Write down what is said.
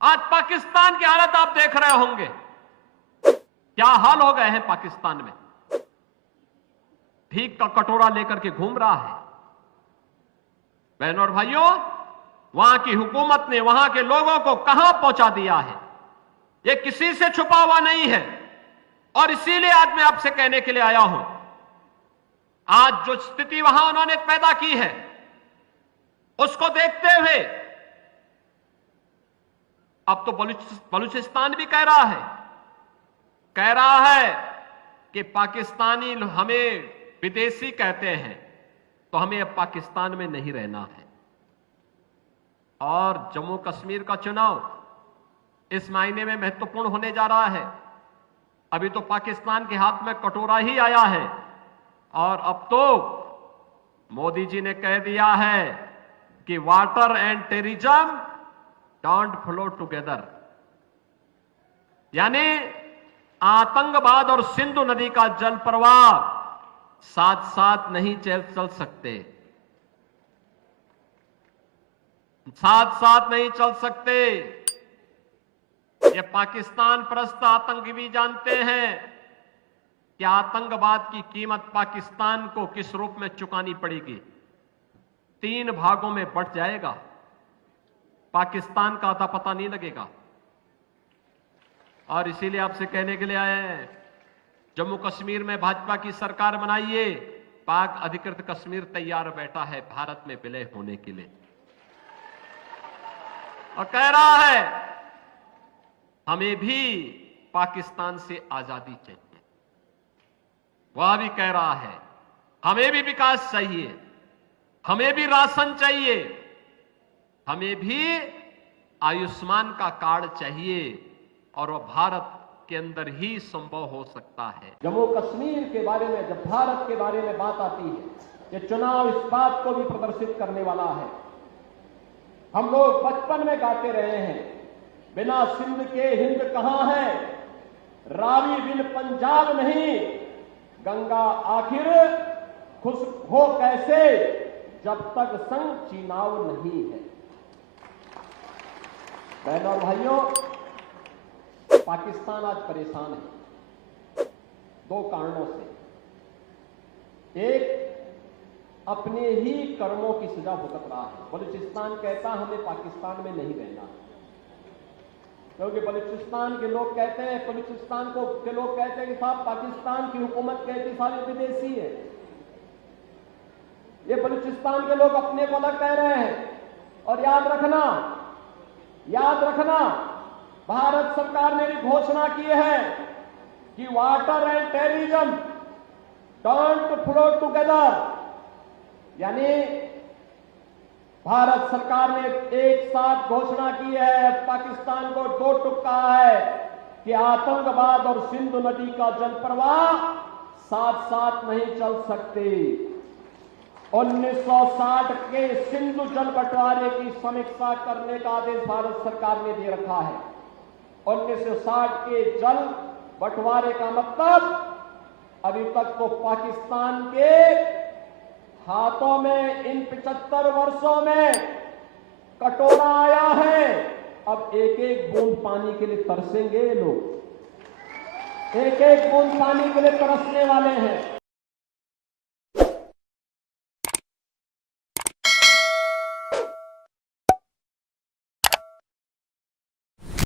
आज पाकिस्तान की हालत आप देख रहे होंगे, क्या हाल हो गए हैं पाकिस्तान में। भीख का कटोरा लेकर के घूम रहा है। बहनों और भाइयों, वहां की हुकूमत ने वहां के लोगों को कहां पहुंचा दिया है, यह किसी से छुपा हुआ नहीं है। और इसीलिए आज मैं आपसे कहने के लिए आया हूं, आज जो स्थिति वहां उन्होंने पैदा की है, उसको देखते हुए अब तो बलूचिस्तान भी कह रहा है कि पाकिस्तानी हमें विदेशी कहते हैं, तो हमें अब पाकिस्तान में नहीं रहना है। और जम्मू कश्मीर का चुनाव इस महीने में महत्वपूर्ण होने जा रहा है। अभी तो पाकिस्तान के हाथ में कटोरा ही आया है, और अब तो मोदी जी ने कह दिया है कि water and terrorism don't flow together, यानी आतंकवाद और सिंधु नदी का जल प्रवाह साथ साथ नहीं चल सकते, साथ साथ नहीं चल सकते। ये पाकिस्तान परस्त आतंकी भी जानते हैं कि आतंकवाद की कीमत पाकिस्तान को किस रूप में चुकानी पड़ेगी। 3 भागों में बंट जाएगा, पाकिस्तान का अता पता नहीं लगेगा। और इसीलिए आपसे कहने के लिए आए हैं, जम्मू कश्मीर में भाजपा की सरकार बनाइए, पाक अधिकृत कश्मीर तैयार बैठा है भारत में विलय होने के लिए, और कह रहा है हमें भी पाकिस्तान से आजादी चाहिए। वह भी कह रहा है हमें भी विकास चाहिए, हमें भी राशन चाहिए, हमें भी आयुष्मान का कार्ड चाहिए, और वह भारत के अंदर ही संभव हो सकता है। जम्मू कश्मीर के बारे में जब भारत के बारे में बात आती है, ये चुनाव इस बात को भी प्रदर्शित करने वाला है। हम लोग बचपन में गाते रहे हैं, बिना सिंध के हिंद कहां है, रावी बिन पंजाब नहीं, गंगा आखिर खुश हो कैसे, जब तक संग चीनाव नहीं है। बहनों और भाइयों, पाकिस्तान आज परेशान है 2 कारणों से। एक, अपने ही कर्मों की सजा भुगत रहा है। बलूचिस्तान कहता हमें पाकिस्तान में नहीं रहना, क्योंकि बलूचिस्तान के लोग कहते हैं, बलूचिस्तान के लोग कहते हैं कि साहब पाकिस्तान की हुकूमत कहती सारे विदेशी है। ये बलूचिस्तान के लोग अपने को अलग कह रहे हैं। और याद रखना, भारत सरकार ने भी घोषणा की है कि water and terrorism don't flow together, यानी भारत सरकार ने एक साथ घोषणा की है, पाकिस्तान को 2 टुक कहा है कि आतंकवाद और सिंधु नदी का जल प्रवाह साथ साथ नहीं चल सकते। 1960 के सिंधु जल बंटवारे की समीक्षा करने का आदेश भारत सरकार ने दे रखा है। 1960 के जल बंटवारे का मतलब अभी तक तो पाकिस्तान के हाथों में इन 75 वर्षों में कटोरा आया है। अब एक एक बूंद पानी के लिए तरसेंगे लोग, एक एक बूंद पानी के लिए तरसने वाले हैं।